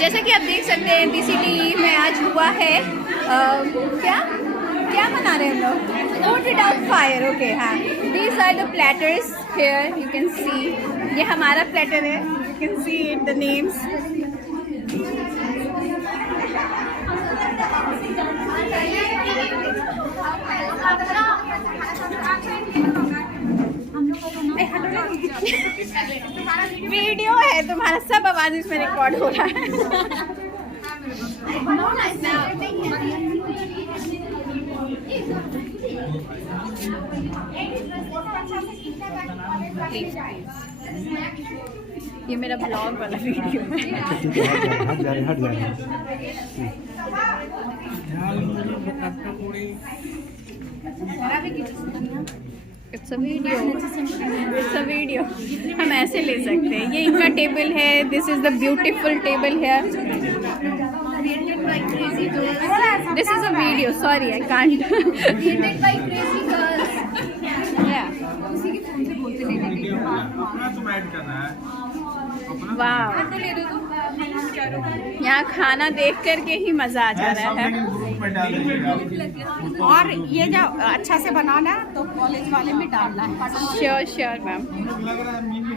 जैसा कि आप देख सकते हैं बीसीटी में आज हुआ है क्या क्या बना रहे हैं हम लोग? Put it out fire, okay, हाँ. These are the platters here. You can see. ये हमारा platter है. You can see it, the names. Video है तुम्हारा, सब आवाज इसमें रिकॉर्ड हो रहा है. ये मेरा ब्लॉग वाला वीडियो है. It's a video, it's a video. हम ऐसे ले सकते हैं. ये इनका टेबल है. This is the beautiful table है. This is a video. Sorry I can't. वाह, यहाँ खाना देख करके ही मजा आ जा रहा है. और ये जब अच्छा से बनाना है तो कॉलेज वाले में डालना है. Sure sure ma'am.